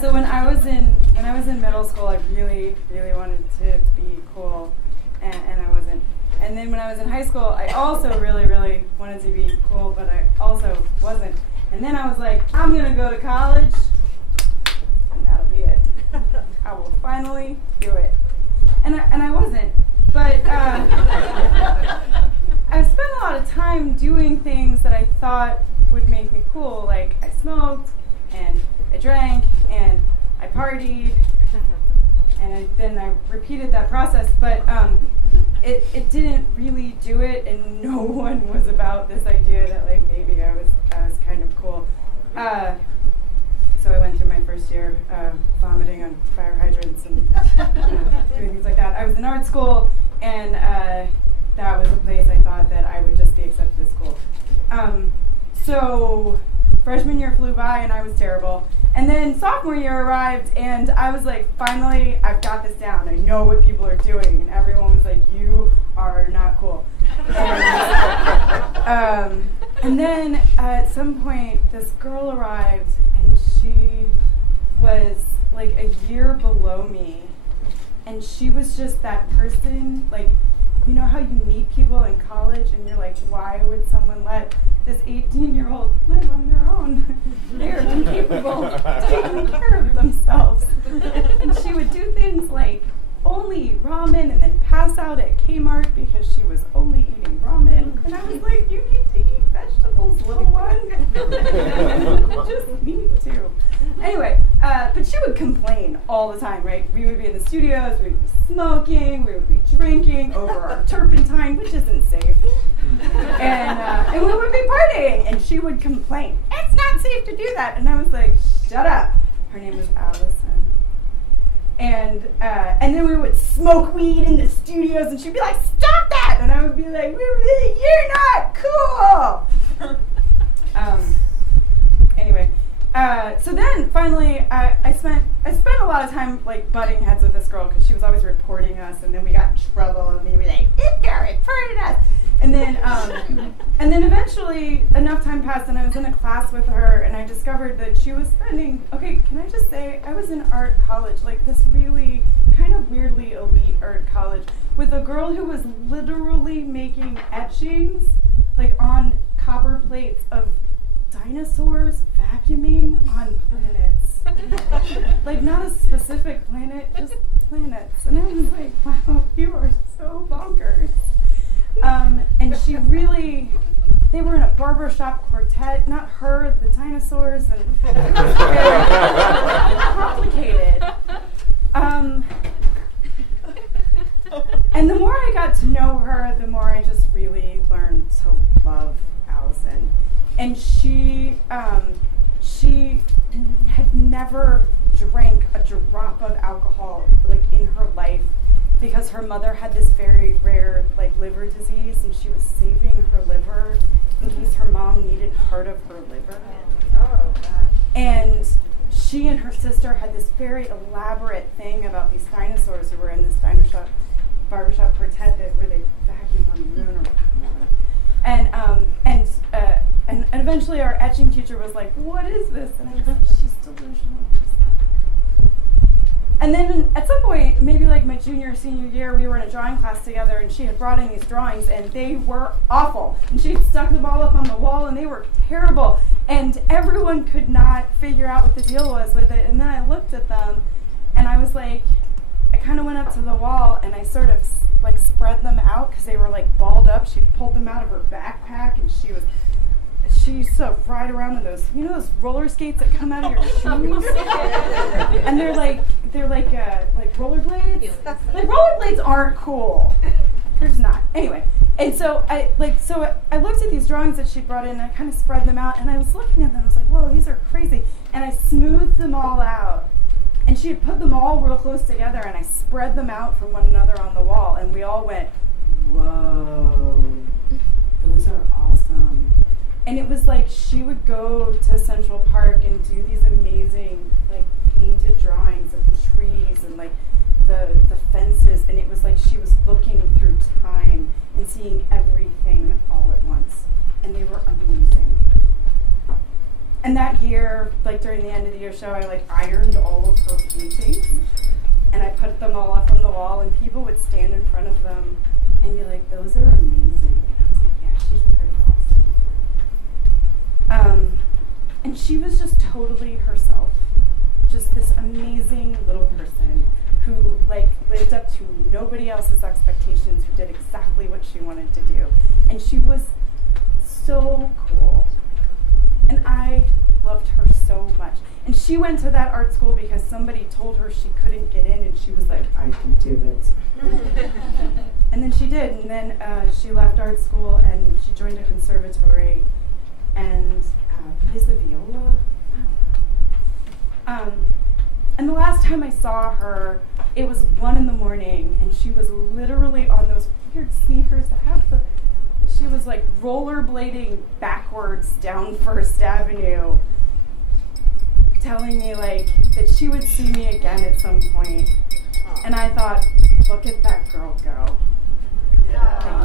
So when I was in middle school, I really, really wanted to be cool, and I wasn't. And then when I was in high school, I also really, really wanted to be cool, but I also wasn't. And then I was like, I'm gonna go to college, and that'll be it. I will finally do it. And I wasn't. But I spent a lot of time doing things that I thought would make me cool. Like I smoked, and I drank, and I partied, and then I repeated that process. But it didn't really do it, and no one was about this idea that like maybe I was kind of cool. So I went through my first year vomiting on fire hydrants and doing things like that. I was in art school, and that was a place I thought that I would just be accepted as cool. So freshman year flew by, and I was terrible. And then sophomore year arrived, and I was like, finally, I've got this down. I know what people are doing. And everyone was like, you are not cool. And then at some point, this girl arrived, and she was like a year below me. And she was just that person, like, you know how you meet people in college and you're like, why would someone let this 18-year-old live on their own? They are incapable of taking care of themselves. And she would do things like only ramen and then pass out at Kmart because she was only eating ramen. And I was like, you need to eat vegetables, little one. You just need to. Anyway, but she would complain all the time, right? We would be in the studios, we would be smoking, we would be drinking over our turpentine, which isn't safe. And we would be partying, and she would complain, it's not safe to do that. And I was like, shut up. Her name was Allison. And then we would smoke weed in the studios, and she'd be like, stop that! And I would be like, you're not cool! Anyway. So then finally I spent a lot of time like butting heads with this girl because she was always reporting us, and then we got in trouble and we were like, this girl reported us. And then eventually enough time passed, and I was in a class with her, and I discovered that she was spending, okay, can I just say, I was in art college, like this really kind of weirdly elite art college, with a girl who was literally making etchings like on copper plates of dinosaurs vacuuming on planets. Like not a specific planet, just planets. And I was like, wow, you are so bonkers. And she really, they were in a barbershop quartet, not her, the dinosaurs, and it was very complicated. And the more I got to know her, the more I just really learned to love Allison. And she had never drank a drop of alcohol like in her life because her mother had this very rare like liver disease, and she was saving her liver in case her mom needed part of her liver. And she and her sister had this very elaborate thing about these dinosaurs who were in this barbershop quartet where they vacuumed on the moon or whatever. And eventually our etching teacher was like, what is this? And I was like, she's delusional. And then at some point, maybe like my junior or senior year, we were in a drawing class together, and she had brought in these drawings, and they were awful. And she had stuck them all up on the wall, and they were terrible. And everyone could not figure out what the deal was with it. And then I looked at them, and I was like, I kind of went up to the wall, and I sort of like spread them out because they were like balled up. She pulled them out of her backpack, and she used to ride around in those, you know, those roller skates that come out of your shoes, and they're like rollerblades. Like rollerblades aren't cool. They're just not. Anyway, and so I looked at these drawings that she brought in, and I kind of spread them out, and I was looking at them. I was like, whoa, these are crazy. And I smoothed them all out, and she had put them all real close together, and I spread them out from one another on the wall, and we all went, whoa, those are awesome. And it was like she would go to Central Park and do these amazing like painted drawings of the trees and like the fences, and it was like she was looking through time and seeing everything all at once, and they were amazing. And that year, like during the end of the year show, I like ironed all of her paintings and I put them all up on the wall, and people would stand in front of them and be like, "Those are amazing." And I was like, "Yeah, she's pretty awesome." And she was just totally herself, just this amazing little person who like lived up to nobody else's expectations, who did exactly what she wanted to do. And she was so cool. And I loved her so much. And she went to that art school because somebody told her she couldn't get in, and she was like, "I can do it." And then she did. And then she left art school and she joined a conservatory and plays the viola. And the last time I saw her, it was 1 a.m, and she was literally on those weird sneakers that have the, she was like rollerblading backwards down First Avenue, telling me like that she would see me again at some point. And I thought, look at that girl go. Yeah.